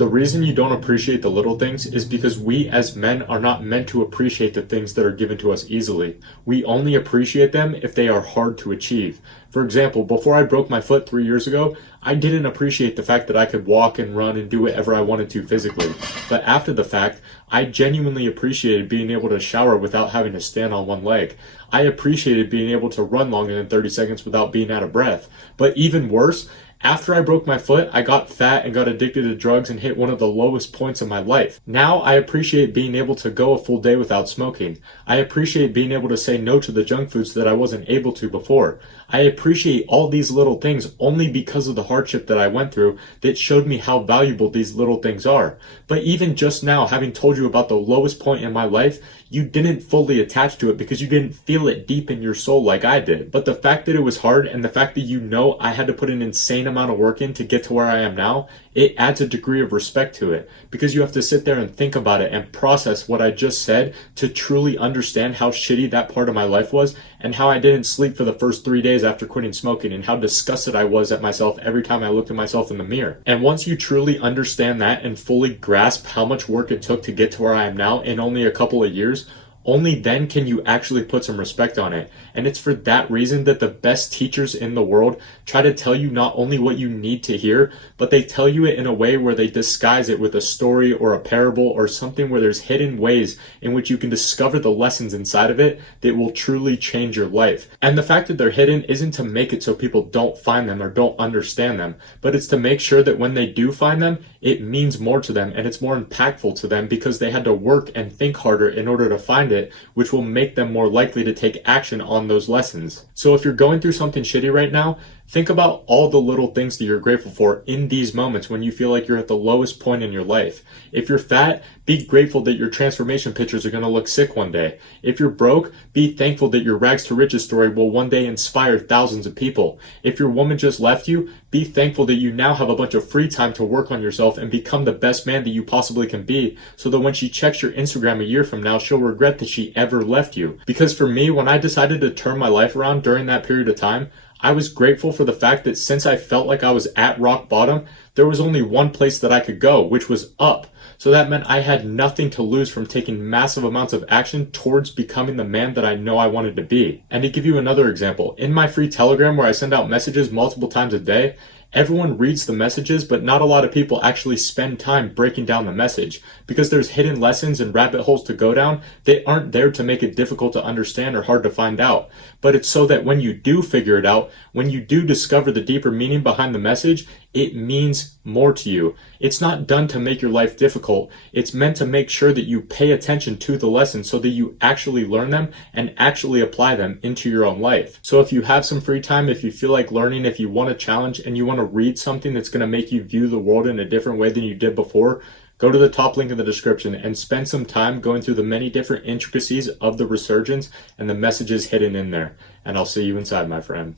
The reason you don't appreciate the little things is because we as men are not meant to appreciate the things that are given to us easily. We only appreciate them if they are hard to achieve. For example, before I broke my foot 3 years ago, I didn't appreciate the fact that I could walk and run and do whatever I wanted to physically. But after the fact, I genuinely appreciated being able to shower without having to stand on one leg. I appreciated being able to run longer than 30 seconds without being out of breath. But even worse, after I broke my foot, I got fat and got addicted to drugs and hit one of the lowest points in my life. Now I appreciate being able to go a full day without smoking. I appreciate being able to say no to the junk foods that I wasn't able to before. I appreciate all these little things only because of the hardship that I went through that showed me how valuable these little things are. But even just now, having told you about the lowest point in my life, you didn't fully attach to it because you didn't feel it deep in your soul like I did. But the fact that it was hard and the fact that you know I had to put an insane amount of work in to get to where I am now, it adds a degree of respect to it because you have to sit there and think about it and process what I just said to truly understand how shitty that part of my life was and how I didn't sleep for the first 3 days after quitting smoking and how disgusted I was at myself every time I looked at myself in the mirror. And once you truly understand that and fully grasp how much work it took to get to where I am now in only a couple of years, only then can you actually put some respect on it. And it's for that reason that the best teachers in the world try to tell you not only what you need to hear, but they tell you it in a way where they disguise it with a story or a parable or something where there's hidden ways in which you can discover the lessons inside of it that will truly change your life. And the fact that they're hidden isn't to make it so people don't find them or don't understand them, but it's to make sure that when they do find them, it means more to them and it's more impactful to them because they had to work and think harder in order to find it, which will make them more likely to take action on those lessons. So if you're going through something shitty right now, think about all the little things that you're grateful for in these moments when you feel like you're at the lowest point in your life. If you're fat, be grateful that your transformation pictures are going to look sick one day. If you're broke, be thankful that your rags to riches story will one day inspire thousands of people. If your woman just left you, be thankful that you now have a bunch of free time to work on yourself and become the best man that you possibly can be, so that when she checks your Instagram a year from now, she'll regret that she ever left you. Because for me, when I decided to turn my life around during that period of time, I was grateful for the fact that since I felt like I was at rock bottom, there was only one place that I could go, which was up. So that meant I had nothing to lose from taking massive amounts of action towards becoming the man that I know I wanted to be. And to give you another example, in my free Telegram where I send out messages multiple times a day, everyone reads the messages, but not a lot of people actually spend time breaking down the message because there's hidden lessons and rabbit holes to go down. They aren't there to make it difficult to understand or hard to find out, but it's so that when you do figure it out, when you do discover the deeper meaning behind the message, it means more to you. It's not done to make your life difficult. It's meant to make sure that you pay attention to the lessons so that you actually learn them and actually apply them into your own life. So if you have some free time, if you feel like learning, if you want a challenge and you want to read something that's going to make you view the world in a different way than you did before, go to the top link in the description and spend some time going through the many different intricacies of the resurgence and the messages hidden in there. And I'll see you inside, my friend.